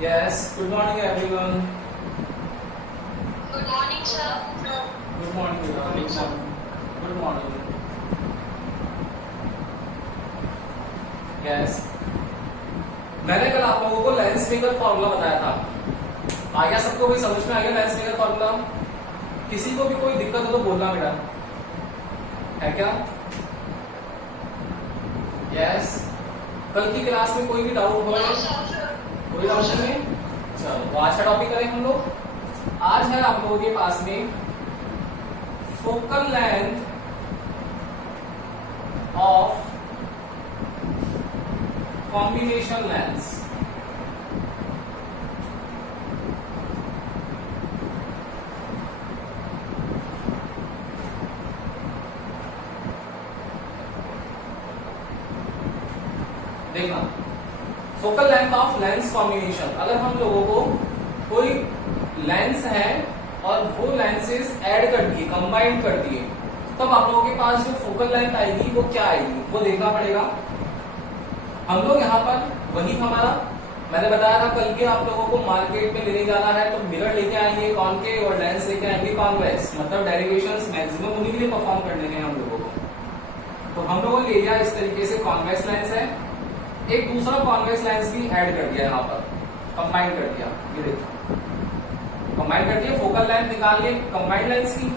Yes, good morning everyone. Good morning, sir. Good morning, Good morning, sir. Good morning. Yes. मैंने कल आप लोगों को लेंस मेकर फॉर्मूला बताया था। आ गया सबको? कोई समझ में आ गया लेंस मेकर फॉर्मूला? किसी को भी कोई दिक्कत हो तो बोलना बेटा, है क्या? यस। कल की क्लास में कोई भी डाउट हो? कोई डाउट नहीं है? चलो तो आज का टॉपिक करें हम लोग। आज है आप लोगों के पास में focal length of combination lens. देखना, focal length of lens combination. अगर हम लोगों को कोई लेंस है और वो लेंसेज ऐड कर दिए, कंबाइन कर दिए, तब आप लोगों के पास जो फोकल लेंथ आएगी वो क्या आएगी वो देखना पड़ेगा। हम लोग यहाँ पर वही हमारा मैंने बताया था कल के आप लोगों को मार्केट में लेने जाना है तो मिरर लेके आएंगे कॉनकेव और लेंस लेके आएंगे कॉन्वेक्स, मतलब डेरिवेशंस मैक्सिमम उन्हीं के लिए परफॉर्म करने हैं हम लोगों को। तो हम लोगों ने ले लिया इस तरीके से कॉन्वेक्स लेंस है, एक दूसरा कॉन्वेक्स लेंस भी ऐड कर दिया यहाँ पर, कंबाइन कर दिया। ये देखो कंबाइन कर दिया, फोकल लेंथ निकाल लिए कंबाइंड लेंस की।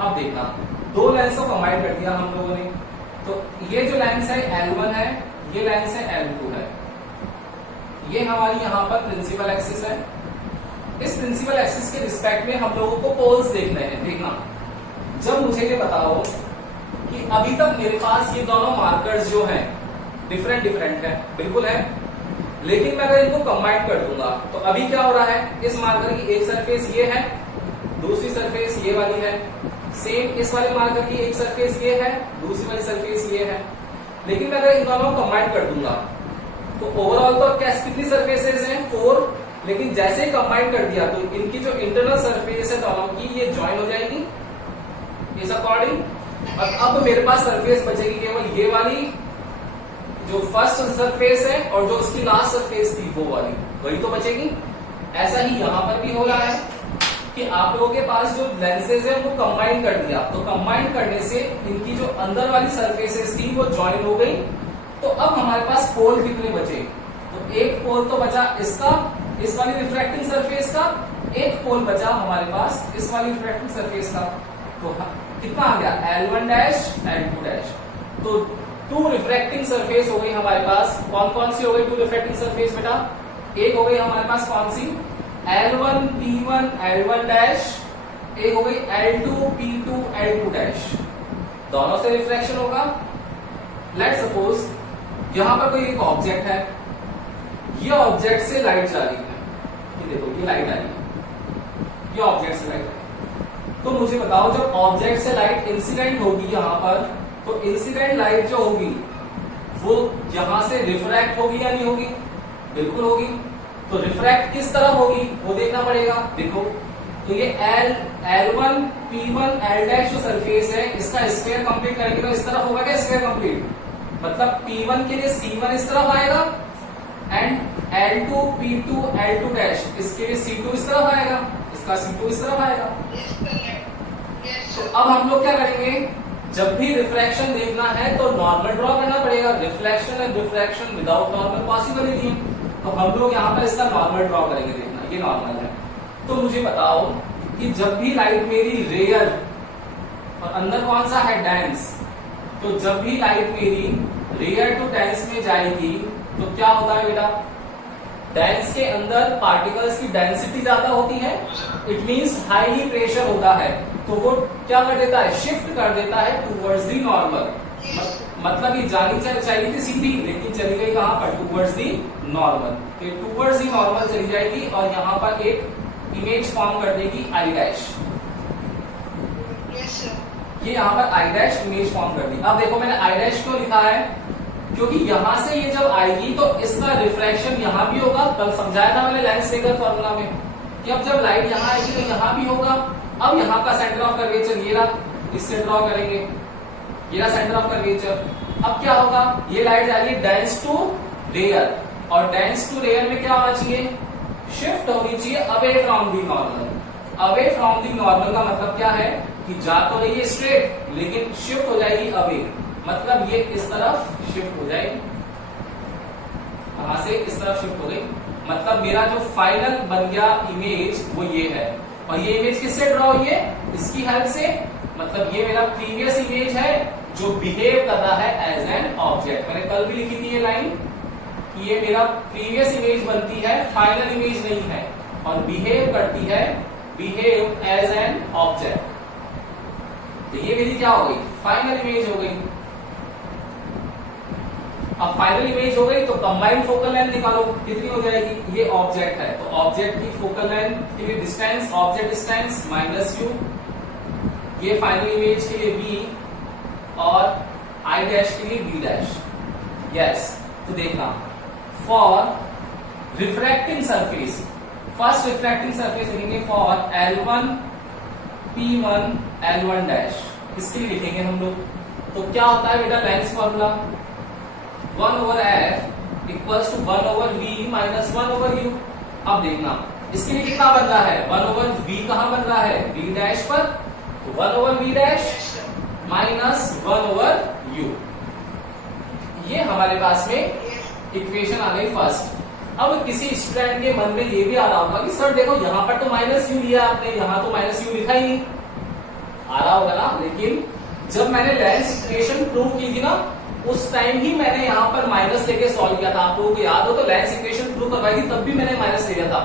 अब देखना दो लेंस को कंबाइन कर दिया हम लोगों ने, तो ये जो लेंस है L1 है, ये लेंस है L2 है। ये हमारी यहाँ पर प्रिंसिपल एक्सिस है। इस प्रिंसिपल एक्सिस के रिस्पेक्ट में हम लोगों को पोल्स देखने हैं। देखना, जब मुझे ये बताओ कि अभी तक मेरे पास ये दोनों मार्कर्स जो हैं डिफरेंट डिफरेंट है, बिल्कुल है, लेकिन मैं अगर इनको कंबाइन कर दूंगा तो अभी क्या हो रहा है, इस मार्कर की एक सरफेस ये है, दूसरी सरफेस ये वाली है, सेम इस वाले मार्कर की एक सरफेस ये है, दूसरी वाली सरफेस ये है। लेकिन मैं अगर इन दोनों को कंबाइन कर दूंगा तो ओवरऑल तो कितनी सरफेसेस हैं? 4। लेकिन जैसे ही कंबाइन कर दिया तो इनकी जो इंटरनल सरफेस है दोनों की ये ज्वाइन हो जाएगी इस अकॉर्डिंग, और अब मेरे पास सरफेस बचेगी केवल ये वाली जो फर्स्ट सरफेस है और जो उसकी लास्ट सरफेस थी वो वाली, वही तो बचेगी। ऐसा ही यहां पर भी हो रहा है कि आप लोगों के पास जो लेंसेज है वो कंबाइन कर दिया, तो कंबाइन करने से इनकी जो अंदर वाली सरफेसेस थी वो ज्वाइन हो गई। तो अब हमारे पास पोल कितने बचे? तो एक पोल तो बचा इसका, इस वाली रिफ्रैक्टिंग सरफेस का, एक पोल बचा हमारे पास इस वाली रिफ्रैक्टिंग सरफेस का। तो कितना आ गया? L1 dash L2 dash. तो 2 रिफ्रैक्टिंग सरफेस हो गई हमारे पास। कौन कौन सी हो गई 2 रिफ्रैक्टिंग सरफेस बेटा? एक हो गई हमारे पास कौन सी? L1 P1 L1 डैश, एक हो गई L2 P2 L2 डैश। दोनों से रिफ्रैक्शन होगा। लेट्स सपोज यहां पर कोई एक ऑब्जेक्ट है, ये ऑब्जेक्ट से लाइट जा रही है, ये देखो ये लाइट आ रही है, ये ऑब्जेक्ट से लाइट आ रही है। तो मुझे बताओ जब ऑब्जेक्ट से लाइट इंसिडेंट होगी यहां पर, तो इंसिडेंट लाइट जो होगी वो यहां से रिफ्रैक्ट होगी या नहीं होगी? बिल्कुल होगी। तो रिफ्रैक्ट किस तरफ होगी वो देखना पड़ेगा। देखो तो ये L1 P1 L डैश जो सरफेस है इसका स्क्वायर कंप्लीट करेंगे तो इस तरफ होगा क्या स्क्वायर कंप्लीट? मतलब P1 के लिए C1 इस तरफ आएगा and L2 P2 L2 dash इसके लिए C2 इस तरफ आएगा, इसका C2 इस तरफ आएगा। तो अब हम लोग क्या करेंगे, जब भी रिफ्रैक्शन देखना है तो नॉर्मल ड्रॉ करना पड़ेगा। Reflection and refraction without normal possible ही नहीं है, तो हम लोग यहाँ पर इसका नॉर्मल ड्रॉ करेंगे। देखना ये नॉर्मल है। तो मुझे बताओ कि जब भी लाइट मेरी रेयर और अंदर कौन सा है डेंस, तो जब भी लाइट मेरी रेयर टू डेंस में जाएगी तो क्या होता है बेटा? डेंस के अंदर पार्टिकल्स की डेंसिटी ज्यादा होती है, इट मींस हाईली प्रेशर होता है, तो वो क्या कर देता है? शिफ्ट कर देता है टूवर्ड्स दी नॉर्मल। मतलब ये जानी चाहिए थी सीधी, लेकिन चली गई कहां पर? Towards the normal. तो टूवर्ड्स दी नॉर्मल चली जाएगी और यहाँ पर एक इमेज फॉर्म कर देगी आई डैश। ये यहाँ पर आई डैश इमेज फॉर्म कर दी। अब देखो मैंने आई डैश क्यों लिखा है? क्योंकि यहां से ये जब आएगी तो इसका रिफ्रैक्शन यहां भी होगा। कल समझाया था मैंने लेंस मेकर फॉर्मूला में कि अब जब लाइट यहां आएगी तो यहां भी होगा। अब यहाँ का सेंटर ऑफ कर्वेचर ये रहा, इससे ड्रॉ करेंगे, ये रहा सेंटर ऑफ कर्वेचर। अब क्या होगा, ये लाइट जा रही है डेंस टू रेयर, और डेंस टू रेयर में क्या होना चाहिए, शिफ्ट होनी चाहिए away from the normal. Away from the normal का मतलब क्या है कि जा तो रही है स्ट्रेट लेकिन शिफ्ट हो जाएगी अवे, मतलब ये इस तरफ शिफ्ट हो जाएगी, कहां से इस तरफ शिफ्ट हो गई, मतलब मेरा जो फाइनल बन गया इमेज वो ये है। और ये इमेज किससे ड्रॉ हुई है, इसकी हेल्प से, मतलब ये मेरा प्रीवियस इमेज है जो बिहेव कर रहा है एज एन ऑब्जेक्ट। मैंने कल भी लिखी थी ये लाइन कि ये मेरा प्रीवियस इमेज बनती है, फाइनल इमेज नहीं है, और बिहेव करती है, बिहेव एज एन ऑब्जेक्ट। तो ये मेरी क्या हो गई, फाइनल इमेज हो गई। अब फाइनल इमेज हो गई तो कंबाइंड फोकल लेंथ निकालो, कितनी हो जाएगी, ये ऑब्जेक्ट है तो ऑब्जेक्ट की फोकल लेंथ के लिए distance, object distance minus you, ये फाइनल इमेज के लिए v और आई डैश के लिए v डैश। यस, तो देखना for refracting surface, first refracting surface लिखेंगे for L1 P1 L1 dash, इसके लिए लिखेंगे हम लोग। तो क्या होता है बेटा lens formula, 1/f equals to 1/v minus 1/u। अब देखना इसके लिए कितना बन रहा है, 1/v कहां बन रहा है, v डैश पर, तो 1/v डैश माइनस 1/u। ये हमारे पास में इक्वेशन आ गई फर्स्ट। अब किसी स्टूडेंट के मन में ये भी आ रहा होगा कि सर देखो यहां पर तो माइनस यू लिया आपने, यहां तो माइनस यू लिखा ही नहीं, आ रहा होगा ना। लेकिन जब मैंने लेंस इक्वेशन प्रूव की थी ना, उस टाइम ही मैंने यहाँ पर माइनस लेके सॉल्व किया था। आप लोगों को याद हो तो लेंस इक्वेशन प्रूव करवाई थी, तब भी मैंने माइनस ले लिया था।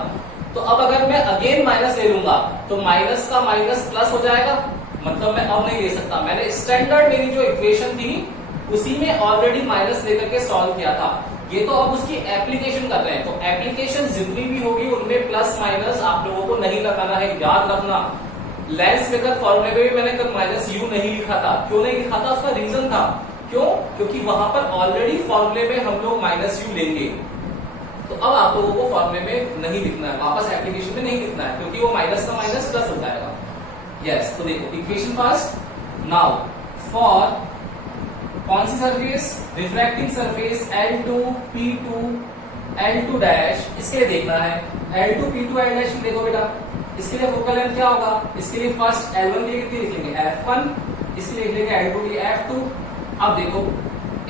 तो अब अगर मैं अगेन माइनस ले लूंगा तो माइनस का माइनस प्लस हो जाएगा, मतलब मैं अब नहीं ले सकता। मैंने स्टैंडर्ड मेरी जो इक्वेशन थी उसी में ऑलरेडी माइनस लेकर के सॉल्व किया था। ये तो अब उसकी एप्लीकेशन कर रहे हैं, तो एप्लीकेशन जितनी भी होगी उनमें प्लस माइनस आप लोगों को नहीं लगाना है, याद रखना। लेंस मेकर फॉर्मूले में भी मैंने कल माइनस यू नहीं लिखा था। क्यों नहीं लिखा था, उसका रीजन था, क्यों, क्योंकि वहां पर ऑलरेडी फॉर्मूले में हम लोग माइनस यू लेंगे। तो अब आप लोगों को फॉर्मूले में नहीं लिखना है, वापस एप्लीकेशन में नहीं लिखना है, क्योंकि वो माइनस का माइनस प्लस हो जाएगा। यस, तो देखो इक्वेशन फर्स्ट। नाउ फॉर कौन सी surface, refracting surface L2 P2 L2 dash, इसके लिए देखना है L2 P2 L डैश। देखो बेटा इसके लिए फोकल लेंथ क्या होगा, इसके लिए फर्स्ट L1 के लिए कितनी लिखेंगे F1, इसके लिए लिखेंगे L2 के लिए F2। अब देखो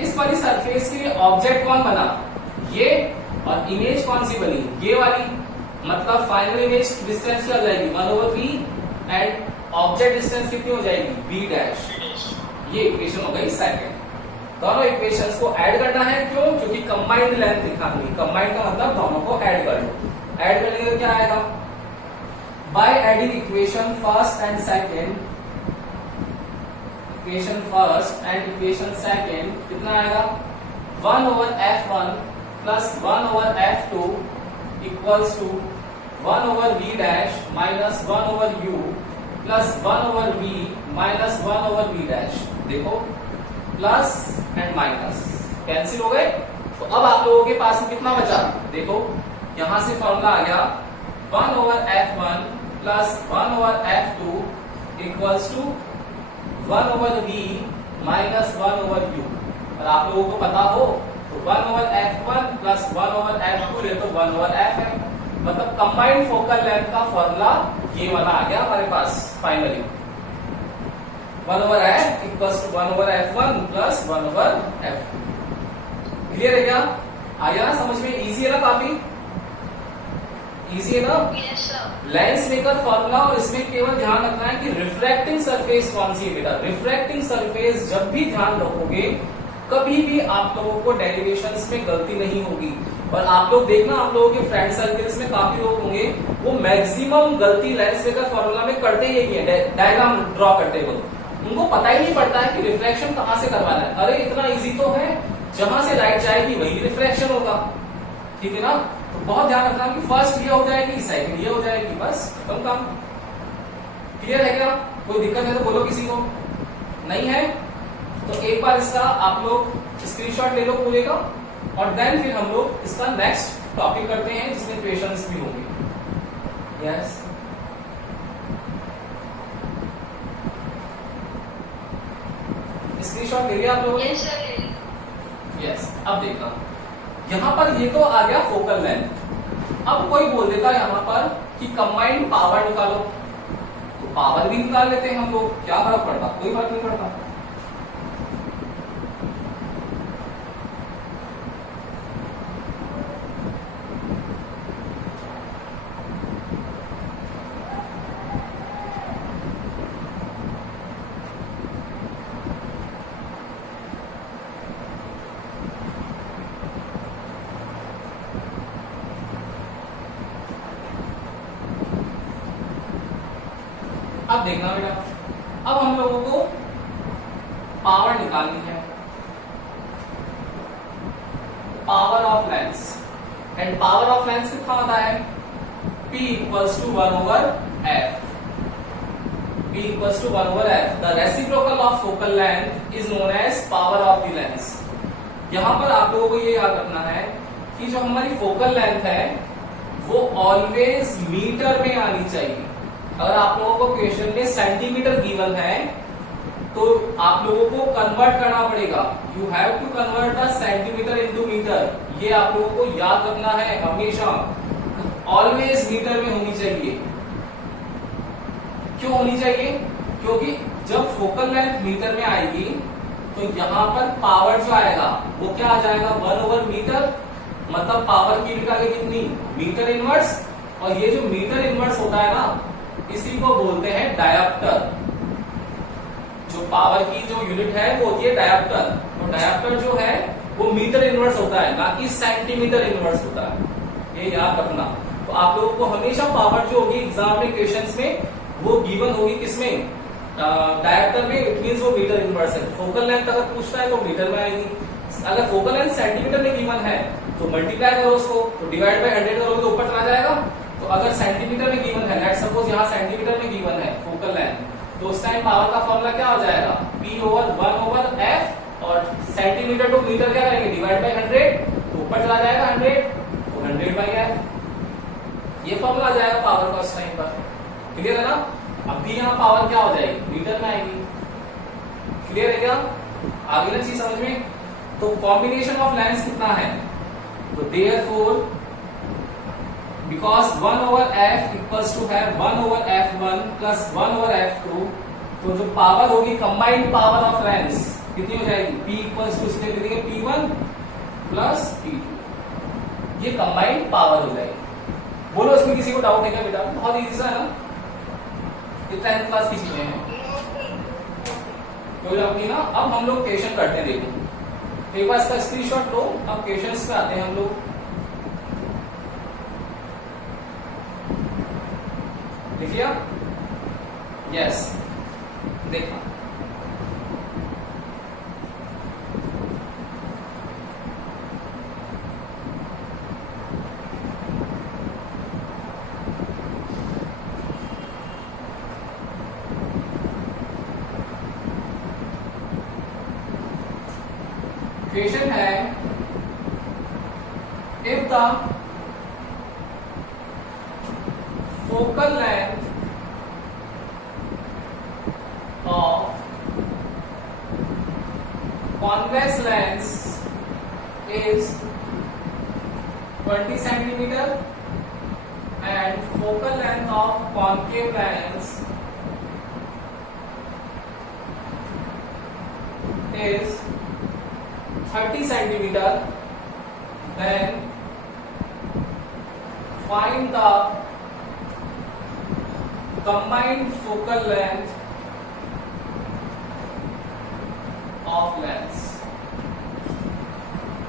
इस वाली सरफेस के लिए ऑब्जेक्ट कौन बना, ये, और इमेज कौन सी बनी, ये वाली, मतलब फाइनल इमेज डिस्टेंस क्या हो जाएगी 1/v एंड ऑब्जेक्ट डिस्टेंस कितनी हो जाएगी v डैश। ये इक्वेशन हो गई सेकंड। दोनों इक्वेशंस को ऐड करना है, क्यों, क्योंकि कंबाइंड लेंथ दिखानी है। कंबाइंड का मतलब दोनों को ऐड कर लो। ऐड करने का क्या आएगा, by adding equation first and second, equation first and equation second कितना आएगा, 1/f1 plus 1/f2 equals to 1/v dash minus 1/u plus 1/v minus 1/v dash. देखो प्लस एंड माइनस कैंसिल हो गए। तो अब आप लोगों के पास में कितना बचा, देखो यहां से फॉर्मूला आ गया 1/f1 plus 1/f2 equals to 1/v minus 1/u। और आप लोगों को पता हो तो 1/f1 प्लस 1/f2 ये तो 1/f है, मतलब कंबाइंड फोकल लेंथ का फॉर्मूला ये वाला आ गया हमारे पास finally. 1/f equals to 1/f1 plus 1/f2। Clear है क्या, आ गया ना समझ में, इजी है ना, काफी इजी है ना। Yes, sir. Lens maker formula, और इसमें केवल ध्यान रखना है कि रिफ्रैक्टिंग सरफेस कौन सी है बेटा। रिफ्रैक्टिंग सरफेस जब भी ध्यान रखोगे कभी भी आप लोगों को डेरिवेशंस में गलती नहीं होगी। और आप लोग देखना, आप लोगों के फ्रेंड सर्कल्स में काफी लोग होंगे वो मैक्सिमम गलती लेंस मेकर फॉर्मूला में करते ही है, डायग्राम ड्रॉ करते वक्त उनको पता ही नहीं पड़ता है कि रिफ्लेक्शन कहां से करवाना है। अरे इतना इजी तो है, जहां से लाइट जाएगी वही रिफ्लेक्शन होगा, ठीक है ना। तो बहुत ध्यान रखना कि फर्स्ट ये हो जाएगी, सेकंड ये हो जाएगी, बस खत्म काम। क्लियर है क्या, कोई दिक्कत है तो बोलो किसी को, नहीं है तो एक बार इसका आप लोग स्क्रीनशॉट ले लो पूरे का, और देन फिर हम लोग इसका नेक्स्ट टॉपिक करते हैं जिसमें क्वेश्चंस भी होंगे। यस, स्क्रीनशॉट ले लिया आप लोगों ने। Yes, sir. यस, अब देखना यहां पर ये तो आ गया फोकल लेंथ। अब कोई बोल देता है यहाँ पर कि कंबाइंड पावर निकालो, तो पावर भी निकाल लेते हैं हम लोग, क्या फर्क पड़ता, कोई फर्क नहीं पड़ता। अब देखना बेटा, अब हम लोगों को पावर निकालनी है, power of lens, and power of lens कितना होता है, P equals to 1/f, P equals to 1/f। The reciprocal of focal length is known as power of the lens. यहां पर आप लोगों को ये याद रखना है कि जो हमारी फोकल लेंथ है वो ऑलवेज मीटर में आनी चाहिए। अगर आप लोगों को क्वेश्चन में सेंटीमीटर गिवन है तो आप लोगों को कन्वर्ट करना पड़ेगा, you have to convert the centimetre into metre. ये आप लोगों को याद रखना है हमेशा, ऑलवेज मीटर में होनी चाहिए। क्यों होनी चाहिए, क्योंकि जब फोकल लेंथ मीटर में आएगी तो यहां पर पावर जो आएगा वो क्या आ जाएगा, 1/मीटर, मतलब पावर की यूनिट आगे कितनी, मीटर इनवर्स। और ये जो मीटर इनवर्स होता है ना, इसी को बोलते हैं डायोप्टर। जो पावर की जो यूनिट है वो होती है डायोप्टर, और डायोप्टर जो है वो मीटर इनवर्स होता है, ना कि सेंटीमीटर इनवर्स होता है, ये याद रखना। तो आप लोगों को हमेशा पावर जो होगी एग्जाम में क्वेश्चंस में वो गिवन होगी किसमें, डायोप्टर में, इट मींस वो मीटर इनवर्स है। फोकल लेंथ अगर पूछता है तो मीटर में आएगी, अगर फोकल लेंथ सेंटीमीटर में गिवन है तो मल्टीप्लाई करो उसको, तो डिवाइड बाय 100 करोगे तो ऊपर चला जाएगा। तो अगर सेंटीमीटर में गिवन है, लेट सपोज यहाँ सेंटीमीटर में गिवन है फोकल लेंथ, तो उस टाइम पावर का फॉर्मूला क्या हो जाएगा, P/1/f, और सेंटीमीटर टू मीटर क्या करेंगे, डिवाइड बाय 100, तो ऊपर चला जाएगा 100, तो 100/f। ये फॉर्मूला आ जाएगा पावर का उस टाइम पर। क्लियर है ना। अब भी यहाँ पावर क्या हो जाएगी, मीटर में आएगी। क्लियर है क्या, आगे ना चीज समझ में। तो कॉम्बिनेशन ऑफ लेंस कितना है, तो therefore because 1/f equals to have 1/f1 plus 1/f2, तो जो पावर होगी कंबाइंड पावर ऑफ लेंस कितनी हो जाएगी, P इक्वल्स टू, इसलिए लिख देंगे P1 प्लस P2, ये कंबाइंड पावर हो जाएगी। बोलो इसमें किसी को डाउट है क्या बेटा, बहुत इजी सा है ना, ये 10th क्लास की चीजें हैं, कोई डाउट नहीं ना। अब हम लोग क्वेश्चन करते हैं, देखो एक बार इसका स्क्रीनशॉट लो। अब क्वेश्चंस पे आते हैं हम लोग, देखिए यस, देखना क्वेश्चन है, if the focal length of convex lens is 20 centimeter and focal length of concave lens is 30 centimeter, then find the combined focal length of lens.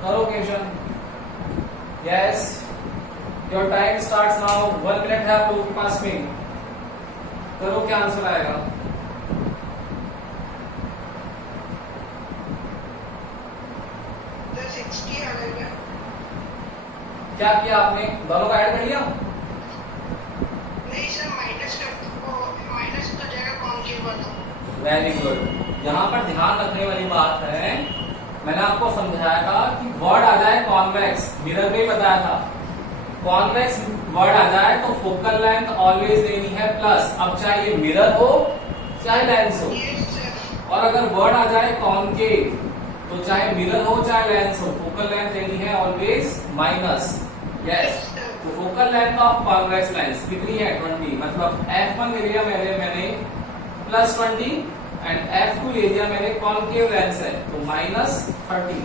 करो question, yes, your time starts now, 1 minute है आप लोगों के पास में, करो क्या answer आएगा। क्या किया आपने, दोनों का ऐड कर लिया, वेरी गुड। यहाँ पर ध्यान रखने वाली बात है, मैंने आपको समझाया था कि वर्ड आ जाए कॉन्वेक्स, मिरर में ही बताया था, कॉन्वेक्स वर्ड आ जाए तो फोकल लेंथ ऑलवेज लेनी है प्लस, अब चाहे ये मिरर हो चाहे लेंस हो। और अगर वर्ड आ जाए कॉनकेव तो चाहे मिरर हो चाहे लेंस हो, फोकल लेंथ लेनी है ऑलवेज माइनस। यस, तो focal length of convex lens कितनी है 20, मतलब f1 ले लिया मैंने प्लस 20 एंड f2 ले लिया मैंने कॉन्केव लेंस है तो -30।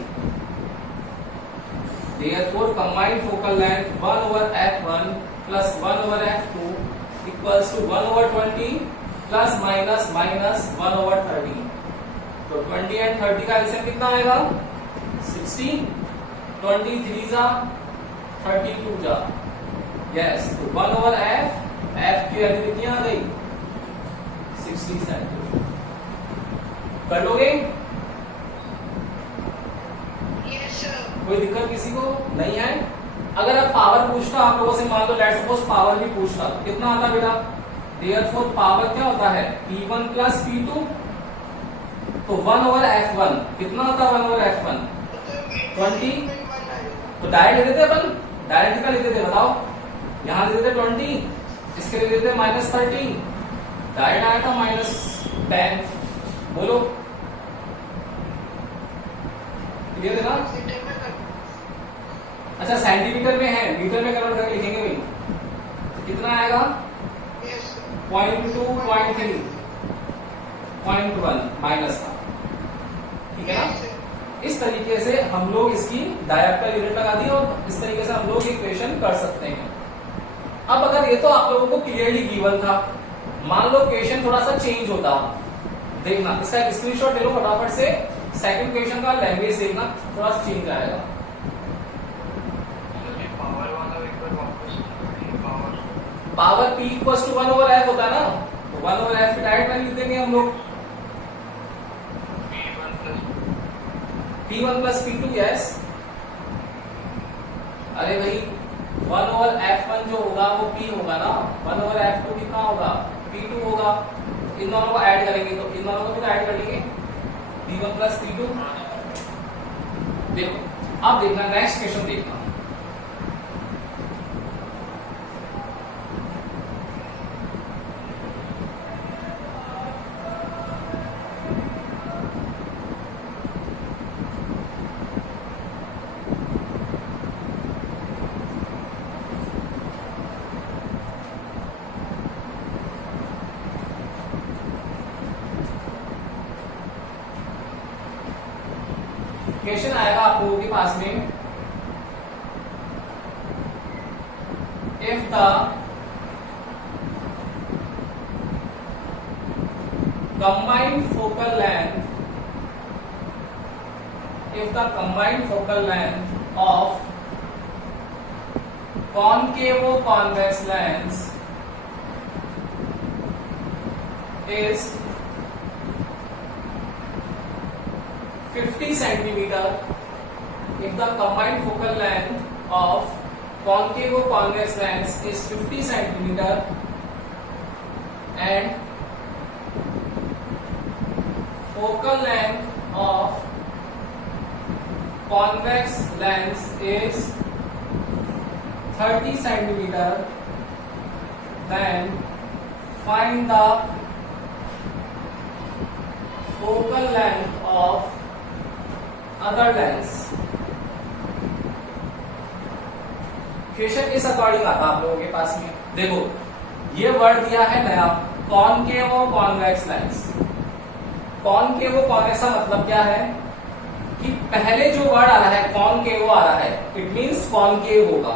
Therefore combined focal length 1 over f1 plus 1 over f2 equals to 1 over 20 plus minus 1 over 30। तो 20 एंड 30 का एलसीएम कितना आएगा 60, 23 जा 32 जा, यस। तो 1 over f की वैल्यू कितनी आ गई 60 सेंटीमीटर। कर लोगे? Yes, sir. कोई दिक्कत किसी को नहीं है? अगर अब पावर पूछता आप लोगों से, मान लो लेट्स सपोज पावर भी पूछता, कितना आता बेटा? देयरफॉर पावर क्या होता है P1 प्लस P2, तो 1 ओवर F1 कितना होता है 1 ओवर F1 20। तो डायरेक्ट लेते अपन, डायरेक्ट कितना लेते थे बताओ? यहां लेते थे 20, इसके लिए लेते -30, डायरेक्ट आया था -10। बोलो क्लियर है ना? अच्छा सेंटीमीटर में है, मीटर में कन्वर्ट करके लिखेंगे भाई, तो कितना आएगा 0.2, 0.3, 0.1 माइनस का, ठीक है ना? इस तरीके से हम लोग इसकी डायरेक्ट यूनिट लगा दी और इस तरीके से हम लोग इक्वेशन कर सकते हैं। अब अगर ये तो आप लोगों को क्लियरली गिवन था, मान लो क्वेश्चन थोड़ा सा चेंज होता, देखना इसका एक स्क्रीनशॉट ले लो फटाफट से, सेकंड क्वेश्चन का लैंग्वेज देखना थोड़ा सा चेंज आएगा। Power P equal to 1 over F होता है ना, तो 1 ओवर F की डायरेक्ट वैल्यू लिख देंगे हम लोग P1 प्लस P2, यस। अरे भाई 1 ओवर F1 जो होगा वो P होगा ना, 1 ओवर F2 कितना होगा P2 होगा, इन दोनों को ऐड करेंगे तो इन दोनों को भी तो ऐड कर लेंगे P1 प्लस P2। देखो अब देखना नेक्स्ट क्वेश्चन देखना, क्वेश्चन आएगा आप लोगों के पास में, if the combined focal length of concavo-convex lens is 50 centimeter, if the combined focal length of concavo-convex lens is 50 centimeter and focal length of convex lens is 30 centimeter, then find the focal length of other lens। Question इस according आता आप लोगों के पास में, देखो ये word दिया है नया कॉनकेवो कॉन्वेक्स लेंस। कॉनकेवो कॉन्वेक्स का मतलब क्या है कि पहले जो वर्ड आ रहा है कॉनकेवो आ रहा है, इट मींस कॉनकेव होगा,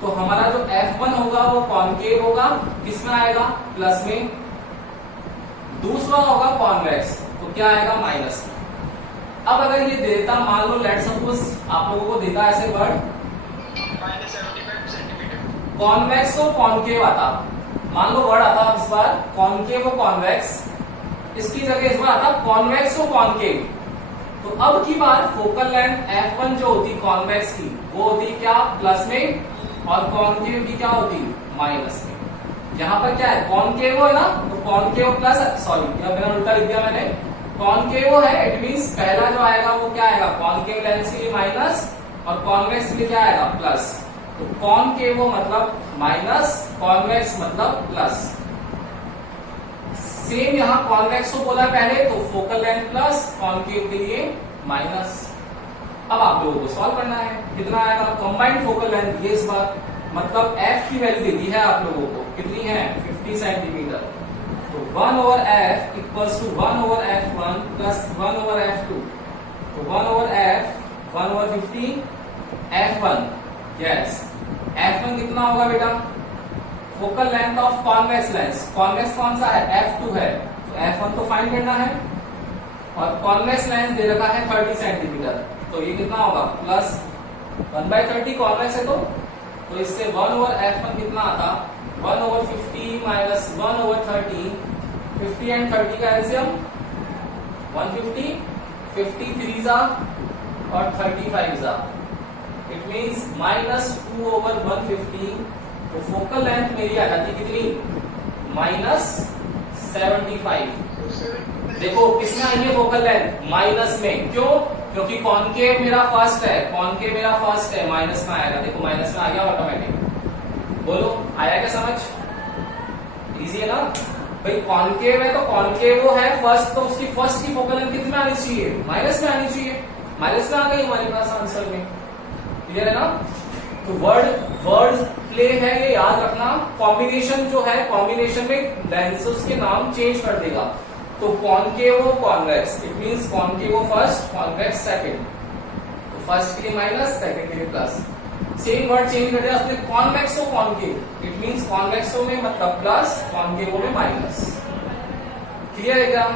तो हमारा जो F1 होगा वो कॉनकेव होगा, किसमें आएगा प्लस में, दूसरा होगा कॉन्वेक्स तो क्या आएगा माइनस में। अब अगर ये देता, मान लो लेट सपोज आप लोगों को देता ऐसे वर्ड -75 सेंटीमीटर, कॉन्वेक्स और कॉनकेव आता, मान लो वर्ड आता इस बार कॉनकेव और कॉन्वेक्स, इसकी जगह इस बार आता कॉन्वेक्स और कॉनकेव, तो अब की बार फोकल लेंथ F1 जो होती कॉन्वेक्स की वो होती क्या प्लस में, और कॉनकेव की क्या होती माइनस में। यहाँ पर क्या है कॉनकेव है ना, तो कॉनकेव प्लस, सॉरी मेरा उल्टा लिख दिया मैंने, कॉनकेव है इट मींस पहला जो आएगा वो क्या आएगा कॉनकेव लेंस के लिए माइनस और कॉन्वेक्स के लिए क्या आएगा प्लस, तो कॉनकेव मतलब माइनस, कॉन्वेक्स मतलब प्लस। सेम यहाँ कॉन्वेक्स को बोला पहले तो फोकल लेंथ प्लस, कॉनकेव के लिए माइनस। अब आप लोगों को सॉल्व करना है, कितना आएगा कंबाइंड फोकल लेंथ, ये इस बार मतलब f की वैल्यू दे दी है आप लोगों को, कितनी है 50 सेंटीमीटर। तो 1/f equals to 1/f1 plus 1/f2, तो 1/f 1/50 f1। यस, f1 कितना होगा बेटा, focal length of convex lens. Convex कौन सा है, f2 है, तो f1 तो फाइंड करना है। और कॉन्वेक्स लेंस दे रखा है 30 सेंटीमीटर, तो ये कितना होगा प्लस 1/30 कॉन्वेक्स है तो इससे 1/f1 कितना आता, 1/50 माइनस 1/30, 50 एंड 30 का एलसीएम 150, 50 3 और 35 इट मींस माइनस 2/150। तो फोकल लेंथ मेरी आ जाती कितनी, माइनस 75। देखो किसमें आएंगे फोकल लेंथ, माइनस में, क्यों, क्योंकि कॉनकेव मेरा फर्स्ट है, कॉनकेव मेरा फर्स्ट है, माइनस में आएगा। देखो माइनस में आ गया ऑटोमेटिक, बोलो आया क्या समझ, इजी है ना भाई। कॉनकेव है तो कॉनकेव वो है फर्स्ट, तो उसकी फर्स्ट की फोकल लेंथ कितने में आनी चाहिए, माइनस में आनी चाहिए, माइनस में आ गई हमारे पास आंसर में, क्लियर है ना। तो वर्ड प्ले है, ये याद रखना। कॉम्बिनेशन जो है, कॉम्बिनेशन में लेंसेस के नाम चेंज कर देगा। तो concave convex, it means concave first, convex second. तो फर्स्ट के लिए माइनस, सेकंड के लिए प्लस। सेम वर्ड चेंज कर दिया उसने, convex concave, it means convex में मतलब प्लस, कॉनकेव में माइनस। क्लियर है क्या,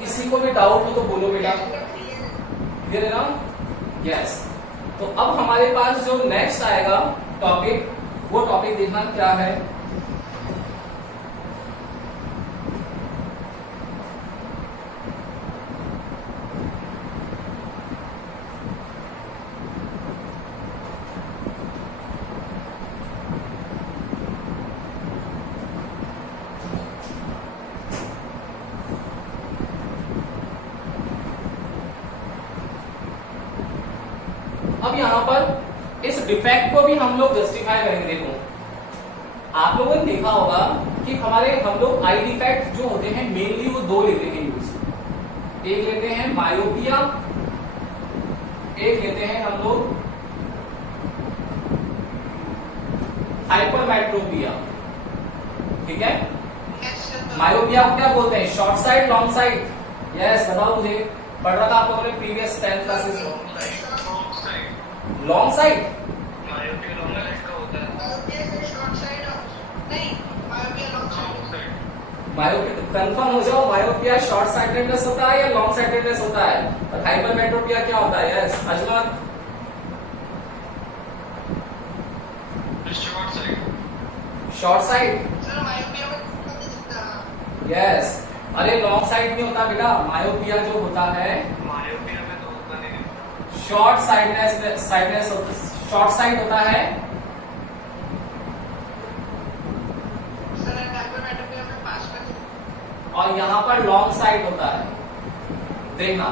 किसी को भी डाउट हो तो बोलो बेटा, क्लियर है ना। यस, तो अब हमारे पास जो नेक्स्ट आएगा टॉपिक, वो टॉपिक देखना क्या है। अब यहां पर इस डिफेक्ट को भी हम लोग जस्टिफाई करेंगे। देखो आप लोगों ने देखा होगा कि हम लोग आई डिफेक्ट जो होते हैं मेनली वो दो लेते हैं यूज। एक लेते हैं मायोपिया, एक लेते हैं हम लोग हाइपरमेट्रोपिया, ठीक है। मायोपिया को क्या बोलते हैं, short side, long side. Yes, बताओ मुझे, पढ़ रहा था आप लोगों ने प्रीवियस 10th क्लासेस में। Long side, myopia long side का होता है, मायोपिया शॉर्ट साइड नहीं, myopia long side. Myopia confirm हो जाओ, मायोपिया शॉर्ट साइटेडनेस होता है या लॉन्ग साइटेडनेस होता है, और हाइपरमेट्रोपिया क्या होता है। Yes Azmat, short sight, short sight sir myopia में नहीं दिखता। यस, अरे लॉन्ग साइड नहीं होता बेटा, मायोपिया जो होता है, मायोपिया में तो होता नहीं, शॉर्ट साइडनेस शॉर्ट साइड होता है। सर हाइपरमेट्रोपिया में पास में, और यहाँ पर लॉन्ग साइड होता है। देखना,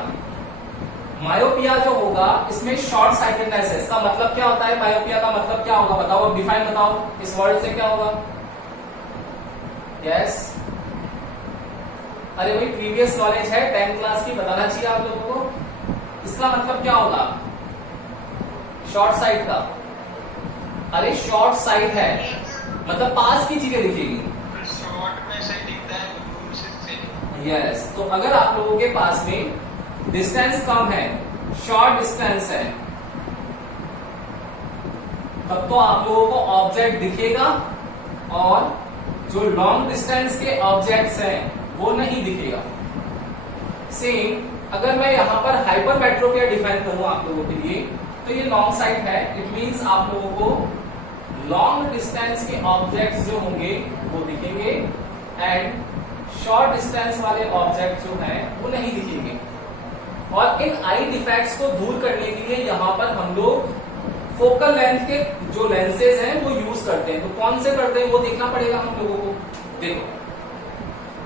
मायोपिया जो होगा इसमें शॉर्ट साइटेडनेस है। इसका मतलब क्या होता है, मायोपिया का मतलब क्या होगा बताओ, अब डिफाइन बताओ, इस वर्ड से क्या होगा। यस, अरे भाई प्रीवियस नॉलेज है 10th क्लास की, बताना चाहिए आप लोगों को। इसका मतलब क्या होगा शॉर्ट साइड का, अरे शॉर्ट साइड है मतलब पास की चीजें दिखेगी। शॉर्ट में सही दिखता है, दूर से। यस, तो अगर आप लोगों के पास में डिस्टेंस कम है, शॉर्ट डिस्टेंस है, तब तो आप लोगों को ऑब्जेक्ट दिखेगा, और जो लॉन्ग डिस्टेंस के ऑब्जेक्ट्स हैं वो नहीं दिखेगा। सेम अगर मैं यहां पर हाइपरमेट्रोपिया डिफाइन करूं आप लोगों के लिए, तो ये लॉन्ग साइड है, इट मींस आप लोगों को लॉन्ग डिस्टेंस के ऑब्जेक्ट्स जो होंगे वो दिखेंगे, एंड शॉर्ट डिस्टेंस वाले ऑब्जेक्ट जो हैं वो नहीं दिखेंगे। और इन आई डिफेक्ट्स को दूर करने के लिए यहां पर हम लोग फोकल लेंथ के जो लेंसेज हैं वो यूज करते हैं। तो कौन से करते हैं वो देखना पड़ेगा हम लोगों को। देखो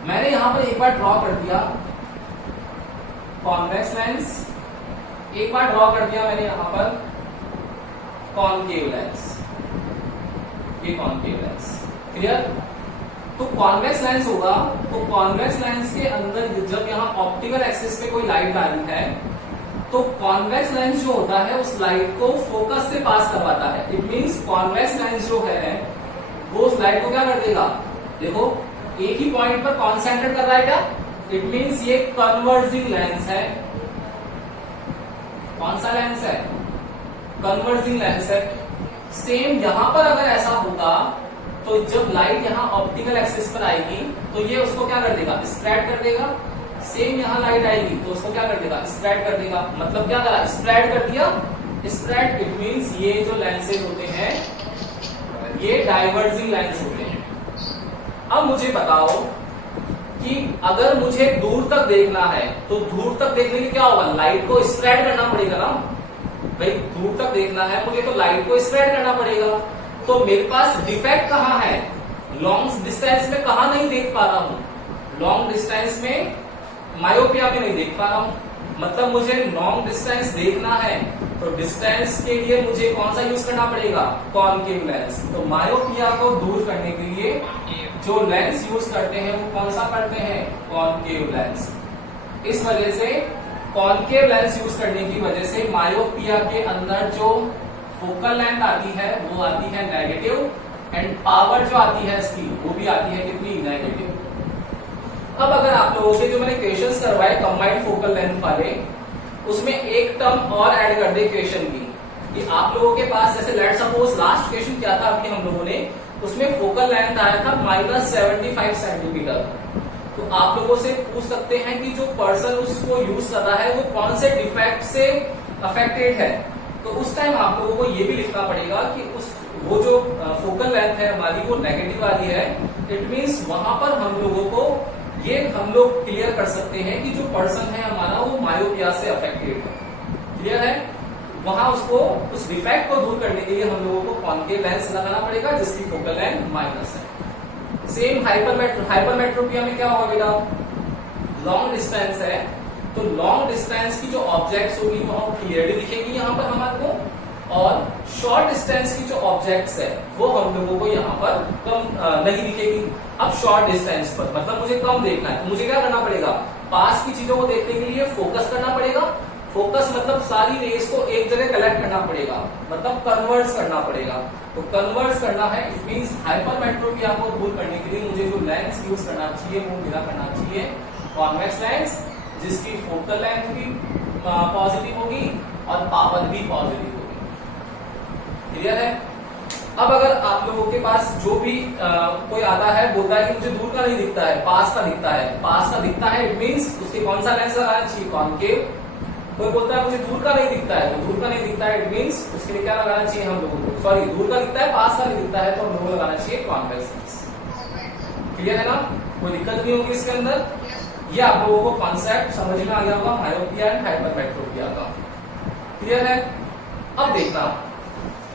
मैंने यहां पर एक बार ड्रॉ कर दिया कॉन्वेक्स लेंस, एक बार ड्रॉ कर दिया मैंने यहां पर कॉनकेव लेंस, ये कॉनकेव लेंस, क्लियर। तो कॉन्वेक्स लेंस होगा, तो कॉन्वेक्स लेंस के अंदर जब यहां ऑप्टिकल एक्सिस पे कोई लाइट आ रही है तो कॉन्वेक्स लेंस जो होता है उस लाइट को फोकस से पास करवाता है। इट मींस कॉन्वेक्स लेंस जो है वो उस लाइट को क्या कर देगा, देखो एक ही पॉइंट पर कॉन्सेंट्रेट कर रहा है क्या, इट मींस ये कन्वर्जिंग लेंस है। कौन सा लेंस है, कन्वर्जिंग लेंस है। सेम यहां पर अगर ऐसा होगा तो जब लाइट यहां ऑप्टिकल एक्सिस पर आएगी तो ये उसको क्या कर देगा, स्प्रेड कर देगा। सेम यहां लाइट आएगी तो उसको क्या कर देगा, स्प्रेड कर देगा। मतलब क्या करा, स्प्रेड कर दिया। स्प्रेड इट मींस ये जो लेंसेज होते हैं ये डाइवर्जिंग लेंस होते हैं। अब मुझे बताओ कि अगर मुझे दूर तक देखना है तो दूर तक देखने के क्या होगा, लाइट को स्प्रेड करना पड़ेगा ना भाई। दूर तक देखना है मुझे तो लाइट को स्प्रेड करना पड़ेगा। तो मेरे पास डिफेक्ट कहां है, लॉन्ग डिस्टेंस में कहां नहीं देख पा रहा हूं, लॉन्ग डिस्टेंस में मायोपिया में नहीं देख पा रहा हूं। मतलब मुझे लॉन्ग डिस्टेंस देखना है तो डिस्टेंस के लिए मुझे कौन सा यूज करना पड़ेगा, कॉनकेव लेंस। तो मायोपिया को दूर करने के लिए जो लेंस यूज करते हैं वो कौन सा करते हैं, कॉनकेव लेंस। इस वजह से कॉनकेव लेंस यूज करने की वजह से मायोपिया के अंदर जो फोकल लेंथ आती है वो आती है नेगेटिव, एंड पावर जो आती है इसकी वो भी आती है कितनी, नेगेटिव। अब अगर आप लोगों से जो मैंने क्वेश्चंस करवाए कंबाइंड फोकल लेंथ वाले, उसमें एक टर्म और ऐड कर दे क्वेश्चन की, कि आप लोगों के पास जैसे लेट सपोज लास्ट क्वेश्चन क्या था अभी हम लोगों ने, उसमें फोकल लेंथ आया था -75 सेंटीमीटर। तो आप लोगों से पूछ सकते हैं कि जो पर्सन उसको यूज कर रहा है वो कौन से डिफेक्ट से अफेक्टेड है। तो उस टाइम आप लोगों को ये भी लिखना पड़ेगा कि वो जो फोकल लेंथ है हमारी वो नेगेटिव वाली है। इट मींस वहां पर हम लोगों को ये हम लोग क्लियर कर सकते हैं कि जो पर्सन है हमारा वो मायोपिया से अफेक्टेड है। क्लियर है, वहां उसको उस डिफेक्ट को दूर करने के लिए हम लोगों को कॉनकेव लेंस लगाना पड़ेगा जिसकी फोकल लेंथ माइनस है। सेम हाइपरमेट्रोपिया में क्या होगा बेटा, लॉन्ग डिस्टेंस है तो लॉन्ग डिस्टेंस की जो ऑब्जेक्ट्स होगी वो क्लियरली दिखेगी यहाँ पर हमारे को, और शॉर्ट डिस्टेंस की जो ऑब्जेक्ट्स है वो हम लोगों को यहाँ पर कम नहीं दिखेगी। अब शॉर्ट डिस्टेंस पर मतलब मुझे कम देखना है तो मुझे क्या करना पड़ेगा, पास की चीजों को देखने के लिए फोकस करना पड़ेगा। फोकस मतलब सारी रेस को एक जगह कलेक्ट करना पड़ेगा, मतलब कन्वर्ट्स करना पड़ेगा। तो कन्वर्ट्स करना है, इट मींस हाइपरमेट्रोपिया को दूर करने के लिए मुझे जो लेंस यूज करना चाहिए वो मेरा करना चाहिए कॉन्वेक्स लेंस, जिसकी फोकल लेंथ भी पॉजिटिव होगी और पावर भी पॉजिटिव होगी। क्लियर है। अब अगर आप लोगों के पास जो भी कोई आता है बोलता है कि मुझे दूर का नहीं दिखता है, पास का दिखता है, पास का दिखता है, इट मींस उसके कौन सा लेंस लगाना चाहिए, कॉनकेव। कोई बोलता है मुझे दूर का नहीं दिखता है, तो दूर का नहीं दिखता है इट मींस उसके लिए क्या लगाना चाहिए हम लोगों को, सॉरी दूर का दिखता है पास का नहीं दिखता है तो हम लोगों को लगाना चाहिए कॉन्वेक्स लेंस। क्लियर है ना, कोई दिक्कत नहीं होगी इसके अंदर। ये आप लोगों को कॉन्सेप्ट समझ में आ गया होगा मायोपिया एंड हाइपरमेट्रोपिया का। क्लियर है। अब देखना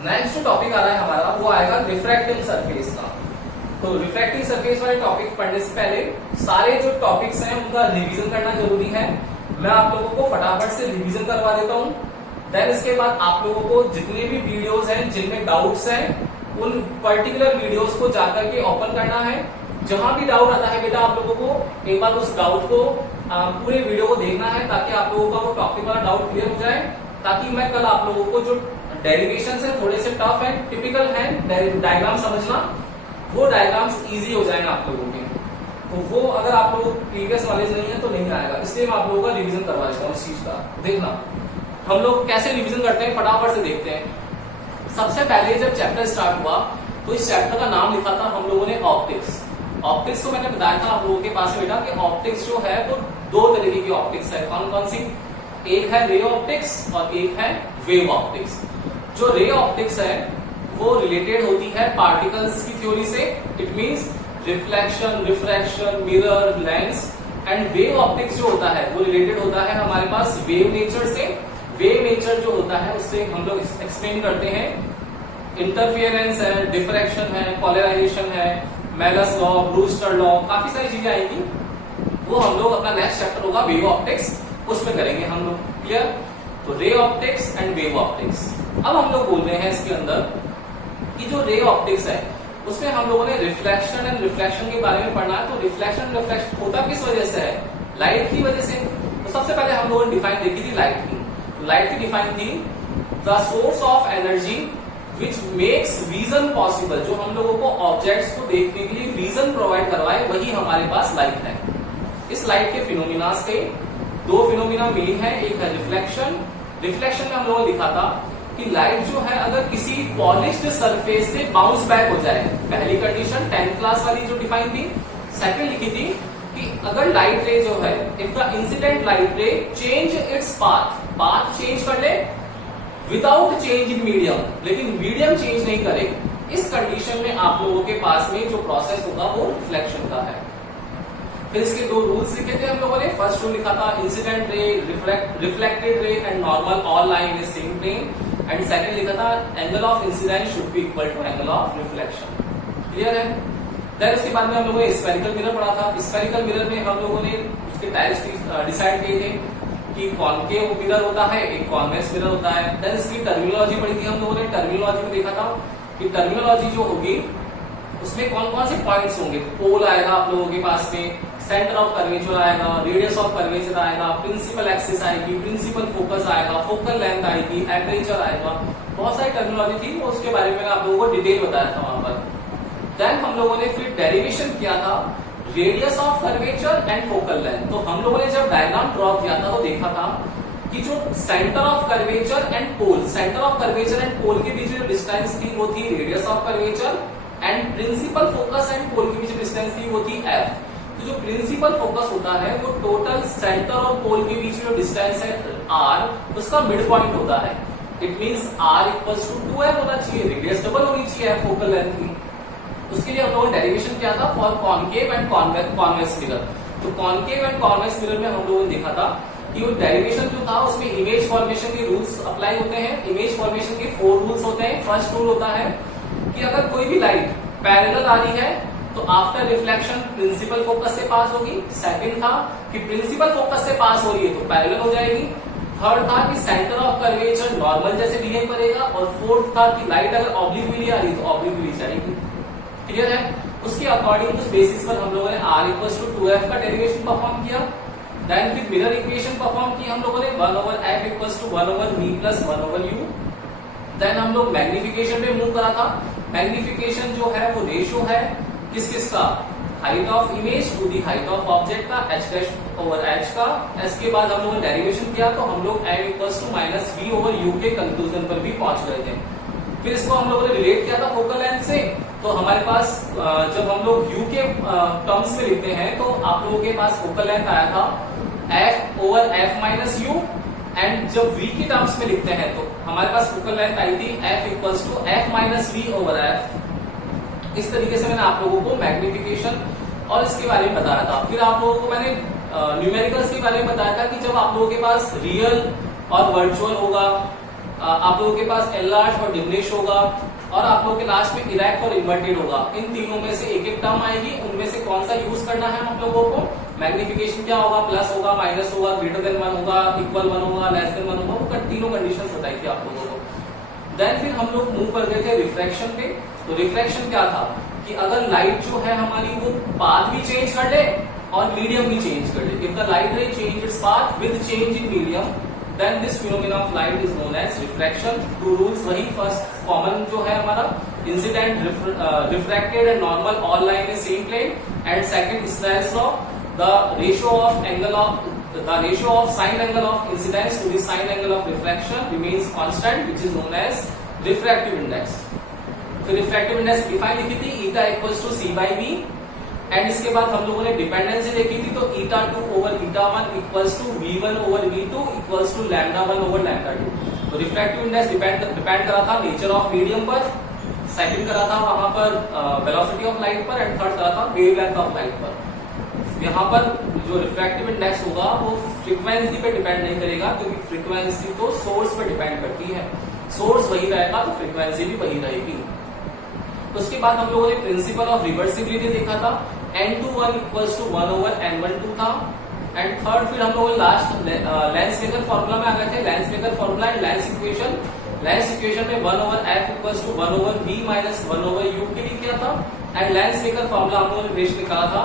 नेक्स्ट जो टॉपिक आ रहा है हमारा वो आएगा रिफ्रैक्टिंग सरफेस का। तो रिफ्रैक्टिंग सरफेस वाले टॉपिक पढ़ने से पहले सारे जो टॉपिक्स हैं उनका रिवीजन करना जरूरी है। मैं आप लोगों को फटाफट से रिवीजन करवा देता हूँ, देन इसके बाद आप लोगों को जितने भी वीडियोस हैं जिनमें डाउट्स हैं उन पर्टिकुलर वीडियोस को जाकर के ओपन करना है। जहां भी डाउट आता है बेटा आप लोगों को एक बार उस डाउट को पूरे वीडियो को देखना है ताकि आप लोगों का वो टॉपिक वाला डाउट क्लियर हो जाए, ताकि मैं कल आप लोगों को जो डेरिवेशन है थोड़े से टफ है, टिपिकल है, डायग्राम समझना, वो डायग्राम्स इजी हो जाएंगे आप लोगों के। तो वो अगर आप लोगों को प्रीवियस नॉलेज नहीं है तो नहीं आएगा, इसलिए मैं आप लोगों का रिवीजन करवा देता हूँ इस चीज का। देखना हम लोग कैसे रिवीजन करते हैं, फटाफट से देखते हैं। सबसे पहले जब चैप्टर स्टार्ट हुआ तो इस चैप्टर का नाम लिखा था हम लोगों ने ऑप्टिक्स। ऑप्टिक्स को मैंने बताया था आप लोगों के पास बेटा कि ऑप्टिक्स जो है वो दो तरीके की ऑप्टिक्स है। कौन कौन सी, एक है रे ऑप्टिक्स और एक है वेव ऑप्टिक्स। जो रे ऑप्टिक्स है वो रिलेटेड होती है पार्टिकल्स की थ्योरी से, it means reflection, refraction, mirror, lens. And wave optics जो होता है वो रिलेटेड होता है हमारे पास वेव नेचर से। वेव नेचर जो होता है उससे हम लोग एक्सप्लेन करते हैं इंटरफियरेंस है, डिफ्रैक्शन है, पोलराइजेशन है, मेलस लॉ, ब्रूस्टर लॉ, काफी सारी चीजें आएंगी। वो हम लोग अपना नेक्स्ट चैप्टर होगा वेव ऑप्टिक्स, उसमें करेंगे हम लोग। क्लियर। तो ray optics and wave optics. अब हम लोग बोल रहे हैं इसके अंदर कि जो रे ऑप्टिक्स है उसमें हम लोगों ने रिफ्लेक्शन एंड रिफ्लेक्शन के बारे में पढ़ना है। तो रिफ्लेक्शन रिफ्लेक्शन होता किस वजह से है, लाइट की वजह से। तो सबसे पहले हम लोगों ने डिफाइन देखी थी लाइट की। लाइट की डिफाइन थी the source of energy which makes vision possible, जो हम लोगों को ऑब्जेक्ट्स को देखने के लिए विजन प्रोवाइड करवाए, वही हमारे पास लाइट है। इस लाइट के फिनोमिना के दो फिनोमिना मेन है, एक है रिफ्लेक्शन। रिफ्लेक्शन में हम लोगों ने लिखा था कि लाइट जो है अगर किसी पॉलिश्ड सरफेस से बाउंस बैक हो जाए, पहली कंडीशन 10th क्लास वाली जो डिफाइन थी। सेकंड लिखी थी कि अगर लाइट रे जो है, इफ द इंसिडेंट लाइट रे चेंज इट्स पाथ चेंज कर ले विदाउट चेंज इन मीडियम, लेकिन मीडियम चेंज नहीं करे, इस कंडीशन में आप लोगों के पास में जो प्रोसेस होगा वो रिफ्लेक्शन का है। फिर इसके दो रूल्स लिखे थे हम लोगों ने। फर्स्ट रूल लिखा था incident ray, reflected ray and normal all lie in same plane, and second लिखा था angle of incidence should be equal to angle of reflection. Clear है? देन उसके बाद में हम लोगों ने स्फेरिकल मिरर पढ़ा था। स्फेरिकल मिरर में हम लोगों ने उसके टाइप्स डिसाइड किए थे कि कॉनकेव मिरर होता है, एक कॉन्वेक्स मिरर होता है। देन इसकी टर्मिनोलॉजी पढ़ी थी हम लोगों ने। टर्मिनोलॉजी में देखा था कि टर्मिनोलॉजी जो होगी उसमें कौन कौन से पॉइंट्स होंगे। पोल आएगा आप लोगों के पास में, सेंटर ऑफ कर्वेचर आएगा, रेडियस ऑफ कर्वेचर आएगा, प्रिंसिपल एक्सिस आएगी, प्रिंसिपल फोकस आएगा, फोकल लेंथ आएगी, एपरेचर आएगा। बहुत सारी टर्मिनोलॉजी थी, वो उसके बारे में आप लोगों को डिटेल बताया था वहां पर। देन हम लोगों ने फिर डेरिवेशन किया था radius of curvature and focal length. तो हम लोगों ने जब डायग्राम ड्रॉ किया था तो देखा था कि जो centre of curvature and pole, centre of curvature and pole के बीच जो डिस्टेंस थी वो थी radius of curvature, and principal focus and pole के बीच डिस्टेंस थी वो थी एफ। तो जो प्रिंसिपल फोकस होता है वो टोटल सेंटर और पोल के बीच जो डिस्टेंस है आर, उसका मिड पॉइंट होता है। It means R equals to 2f होना चाहिए, रेडियस डबल होनी चाहिए फोकल लेंथ की। उसके लिए हम लोगों ने डेरिवेशन किया था for concave and convex mirror. तो कॉनकेव एंड कॉन्वेक्स मिरर में हम लोगों ने देखा था कि वो डेरिवेशन जो था उसमें इमेज फॉर्मेशन के रूल्स अप्लाई होते हैं। इमेज फॉर्मेशन के 4 रूल्स होते हैं। फर्स्ट रूल होता है कि अगर कोई भी लाइट पैरेलल आ रही है तो आफ्टर रिफ्लेक्शन प्रिंसिपल फोकस से पास होगी। सेकंड था कि प्रिंसिपल फोकस से पास हो रही है तो पैरेलल हो जाएगी। थर्ड था कि सेंटर ऑफ कर्वेचर नॉर्मल जैसे बिहेव करेगा। और फोर्थ था कि लाइट अगर ऑब्लिकली आ रही तो ऑब्लिकली जाएगी। क्लियर है? उसके अकॉर्डिंग उस बेसिस पर हम लोगों ने r इक्वल टू 2f का डेरिवेशन परफॉर्म किया। देन फिर मिरर इक्वेशन परफॉर्म की हम लोगों ने 1/f equal to 1/v plus 1/u। Then हम लोग मैग्निफिकेशन पे मूव करा था। मैग्निफिकेशन जो है वो रेशियो है किस किस का, height of image to the height of object का, h'/h का। इसके बाद हम लोगों ने डेरिवेशन किया तो हम लोग m इक्वल टू -v/u के कंक्लूजन पर भी पहुंच गए थे। फिर इसको हम लोगों ने रिलेट किया था फोकल लेंथ से। तो हमारे पास जब हम लोग u के टर्म्स में लिखते हैं तो आप लोगों के पास फोकल लेंथ आया था f/f - u, एंड जब v के टर्म्स में लिखते हैं तो हमारे पास फोकल लेंथ आई थी f equal to f - v/f। इस तरीके से मैंने आप लोगों को मैग्निफिकेशन और इसके बारे में बताया था। फिर आप लोगों को मैंने न्यूमेरिकल्स के बारे में बताया था कि जब आप लोगों के पास रियल और वर्चुअल होगा, आप लोगों के पास एनलार्ज और डिमिनिश होगा, और आप लोगों के लास्ट में इरेक्ट और इन्वर्टेड होगा। इन तीनों में से एक एक टर्म आएगी, उनमें से कौन सा यूज करना है हम लोगों को। मैग्निफिकेशन क्या होगा, प्लस होगा, माइनस होगा, ग्रेटर देन 1 होगा, इक्वल 1 होगा, लेस देन 1 होगा। वो तीनों कंडीशंस बताई थी आप लोगों को। देन फिर हम लोग मूव कर गए थे रिफ्रैक्शन पे। तो रिफ्रैक्शन क्या था कि अगर लाइट जो है हमारी वो पाथ भी चेंज कर ले और मीडियम भी चेंज कर ले। इफ द लाइट रे change its path with change in medium, then this phenomena of light is known as refraction. Two rules वही first common जो है हमारा incident, refracted and normal all lie in the same plane, and second Snell's law, the ratio of sine angle of incidence to the sine angle of refraction remains constant, which is known as refractive index. तो refractive index define लिखी थी eta equals to c/v, and इसके बाद हम लोगों ने dependency देखी थी तो eta2 over eta1 equals to v1 over v2 equals to λ1 over λ2। तो रिफ्रैक्टिव इंडेक्स डिपेंड करा था नेचर ऑफ मीडियम पर, सेकंड करा था वहां पर वेलोसिटी ऑफ लाइट पर, एंड थर्ड करा था वेवलेंथ ऑफ लाइट पर। यहाँ पर जो रिफ्रैक्टिव इंडेक्स होगा वो फ्रीक्वेंसी पे डिपेंड नहीं करेगा, क्योंकि फ्रीक्वेंसी तो सोर्स पे डिपेंड करती है। सोर्स वही रहेगा तो फ्रीक्वेंसी भी वही रहेगी। तो उसके बाद हम लोगों ने प्रिंसिपल ऑफ रिवर्सिबिलिटी देखा था। n21 equals to 1 over n12 था। एंड थर्ड फिर हम लोग लास्ट लेंस मेकर फॉर्मूला में आ गए थे। Lens maker formula and lens equation. Lens equation में 1 over f equals to 1 over v minus 1 over u के लिए किया था। एंड लेंस मेकर फॉर्मूला हम लोगों ने रेश निकाला था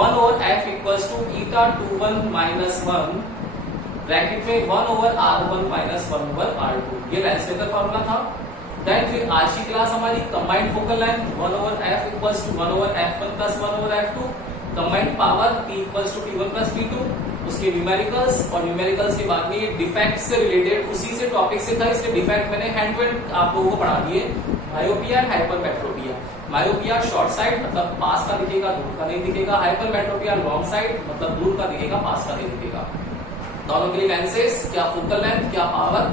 1 over f equals to eta21 minus 1, bracket में 1/r1 माइनस 1/r2, ये लेंस वेक्टर फॉर्मूला था। देन फिर आज की क्लास हमारी combined focal length 1/f equals to 1/f1 plus 1/f2, combined power P equals to P1 plus P2, उसके numericals, और numericals के बाद में ये डिफेक्ट से रिलेटेड उसी से टॉपिक से था, इसलिए डिफेक्ट मैंने हैंड टू हैंड आप लोगों को पढ़ा दिए। Myopia, hypermetropia. Myopia short side मतलब पास का दिखेगा, दूर का नहीं दिखेगा। हाइपरमेट्रोपिया लॉन्ग साइड मतलब दूर का दिखेगा, पास का नहीं दिखेगा। दोनों के लिए लेंसेज, क्या फोकल लेंथ, क्या पावर,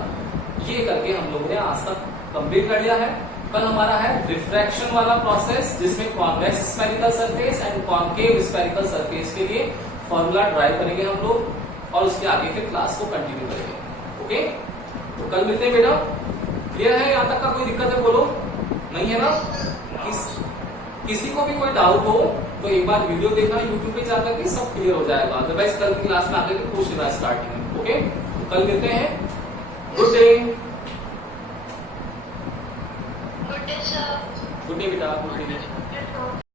ये करके हम लोगों ने आज तक कंप्लीट कर लिया है। कल हमारा है रिफ्रैक्शन वाला प्रोसेस, जिसमें convex spherical surface and concave spherical surface के लिए फॉर्मूला ड्राइव करेंगे हम लोग, और उसके आगे फिर क्लास को कंटिन्यू करेंगे। ओके, तो कल मिलते हैं बेटा। क्लियर है? यहाँ तक का कोई दिक्कत है बोलो? नहीं है ना? किसी को भी कोई डाउट हो तो एक बार वीडियो देखना यूट्यूब पे जाकर के, सब क्लियर हो जाएगा। अदरवाइज कल की क्लास में आकर के पूछ लेना स्टार्टिंग में। ओके, तो कल मिलते हैं। Good day. Good day sir. Good day बेटा, गुड डे।